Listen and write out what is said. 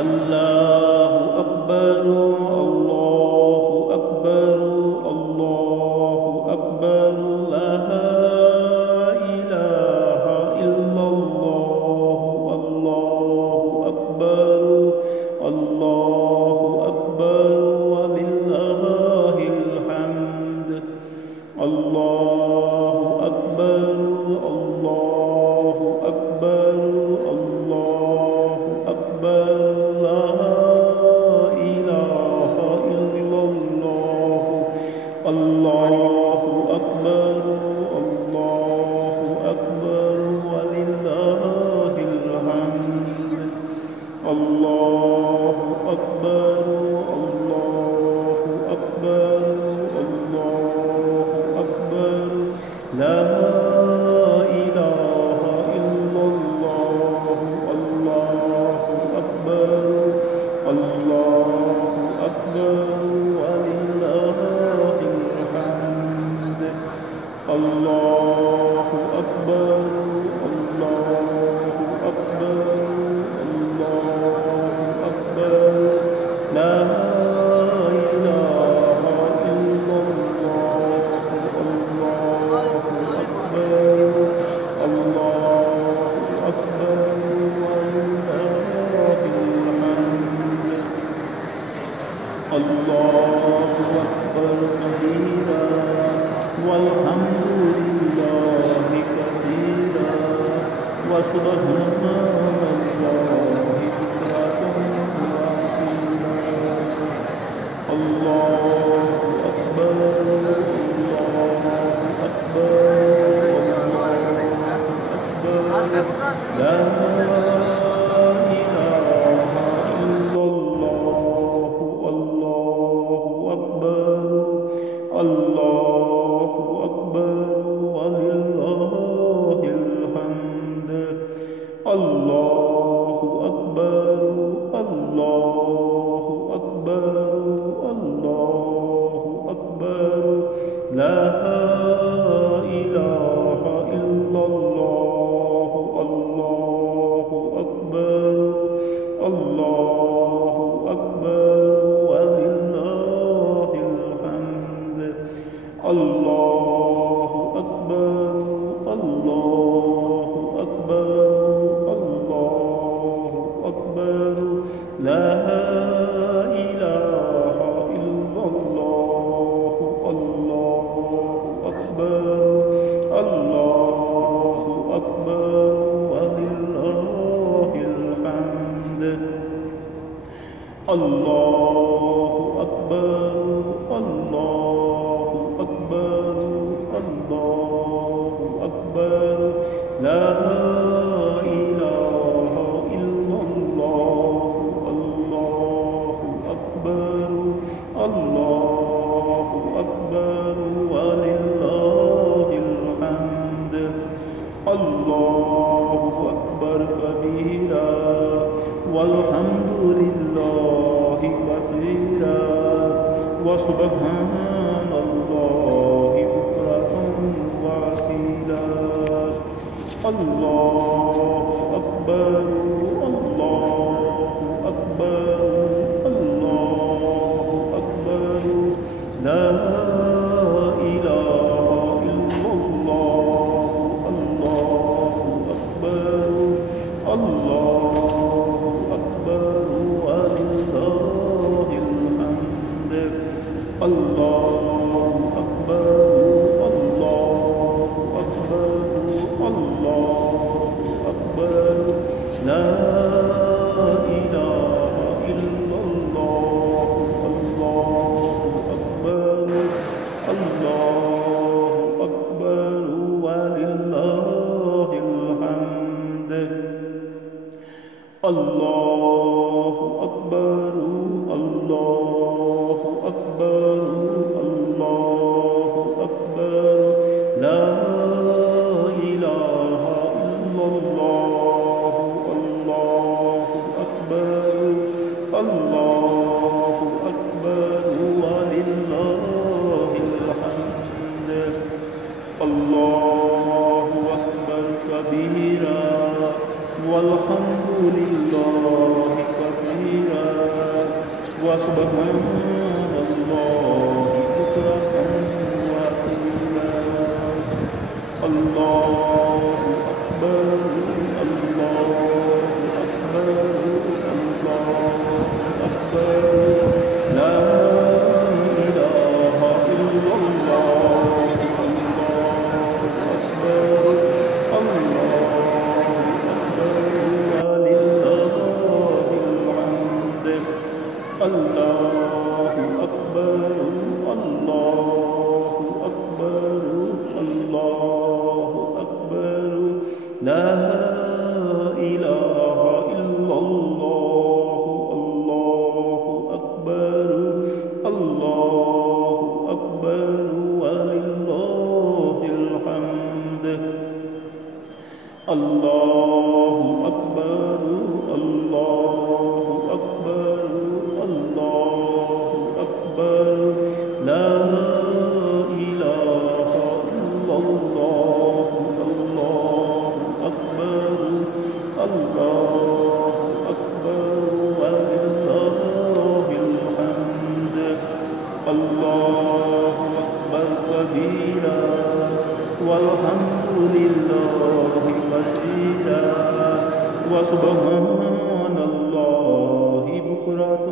الله أكبر الله أكبر الله أكبر لا إله إلا الله الله أكبر الله أكبر ولله الحمد الله أكبر الله أكبر الله أكبر لا إله إلا الله الله أكبر الله أكبر ولله الحمد الله أكبر الله أكبر الله أكبر لا إله إلا الله الله أكبر الله أكبر ولله الحمد الله أكبر الله أكبر الله أكبر لا إله إلا الله الله أكبر الله أكبر ولله الحمد الله أكبر كبيرا والحمد لله كثيرا وسبحان الله بكرة وأصيلا الله أكبر الله أكبر الله أكبر لا إله إلا الله الله أكبر الله أكبر ولله الحمد الله أكبر الله أكبر الله أكبر لا إله إلا الله الله أكبر الله أكبر ولله الحمد الله أكبر الله أكبر الله أكبر لا إله إلا الله الله أكبر الله أكبر ولله الحمد الله أكبر الله أكبر الله أكبر لا إله إلا الله الله أكبر الله أكبر ولله الحمد الله أكبر كبيرا والحمد لله كثيرا وسبحان الله بكرة وأصيلا الله أكبر الله أكبر الله أكبر لا إله إلا الله الله أكبر الله أكبر ولله الحمد الله أكبر الله أكبر الله أكبر لا إله إلا الله الله أكبر الله أكبر ولله الحمد الله أكبر الله أكبر الله أكبر لا إله إلا الله الله أكبر الله أكبر ولله الحمد الله أكبر كبيرا والحمد لله كثيرا وسبحان الله بكرة وأصيلا الله أكبر الله أكبر الله أكبر لا إله إلا الله الله أكبر الله أكبر ولله الحمد الله أكبر الله أكبر الله أكبر لا إله إلا الله الله أكبر الله أكبر ولله الحمد الله أكبر الله أكبر الله أكبر لا إله إلا الله الله أكبر الله أكبر ولله الحمد الله أكبر كبيرا والحمد لله كثيرا وسبحان الله بكرة